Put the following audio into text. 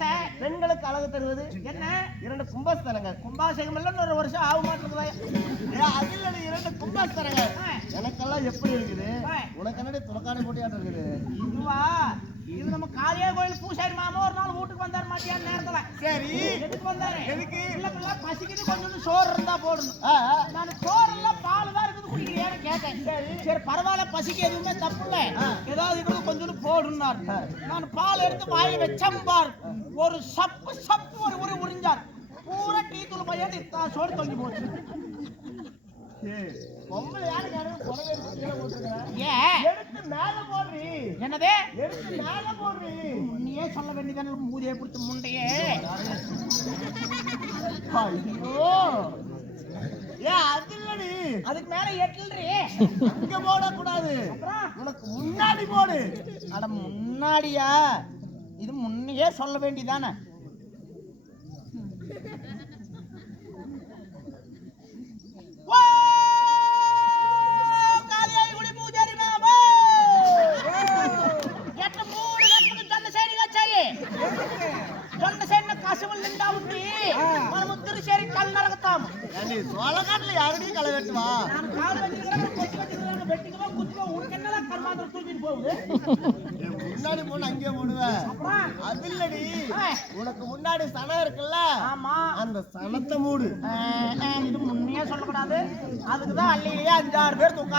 Sir. பெண்களுக்கு அழகு தருவது என்ன? 2 கும்பஸ்தலங்கள். கும்பாசகம் எல்லாம் ஒரு வருஷம் ஆக மாட்டேங்குதா? அதில் 2 கும்பஸ்தலங்கள். எனக்கெல்லாம் எப்படி இருக்குது? உனக்கு என்னடி துளக்காணி போட்டியாட்டு இருக்குது? இதுவா? இது நம்ம காளியா கோயில் பூசாரி மாமா ஒரு நாள் வீட்டுக்கு வந்தார் மாட்டியான நேரத்துல. சரி, எதுக்கு வந்தாரு? எதுக்கு? இல்ல பிள்ளை பசிக்குது கொஞ்சம் சோறு இருந்தா போடணும். நான் சோறு எல்லாம் பால் தான் இருக்குது குடிக்கிறேன்னு கேட்டேன். சரி பரவாயில்ல, பசிக்கு எதுவுமே தப்பு இல்லை, ஏதாவது இருக்குது கொஞ்சம் போடுனார். நான் பால் எடுத்து வாங்கி வச்சேன் பார், ஒரு சப்பு சப்பு ஒரு உறிஞ்சார், பூரா டீ தூள் பையன் சோறு தொங்கி போச்சு. பொம்பளை யாருக்கு புடவை எடுத்து கீழே போட்டுருக்கிறேன். ஏன் எடுத்து மேல போடுறீ? என்னது? எடுத்து மேல போடுறீ? நீயே சொல்ல வேண்டியதான மூதியை பிடிச்ச முண்டையே. ஐயோ, அது இல்லடி, அதுக்கு மேல எட்டல்றி. அங்க போடக்கூடாது, உனக்கு முன்னாடி போடு. அட முன்னாடியா? இது முன்னையே சொல்ல வேண்டியதானே. சோழக்காட்டுல யாருடைய களை வெட்டுவா? முன்னாடி போன அங்கே போடுவேன். அது இல்லடி, உனக்கு முன்னாடி சனம் இருக்குல்ல, அந்த சனத்தை மூடு. இது முன்னையே சொல்லக்கூடாது, அதுக்குதான் அள்ளியிலேயே 5-6 பேர்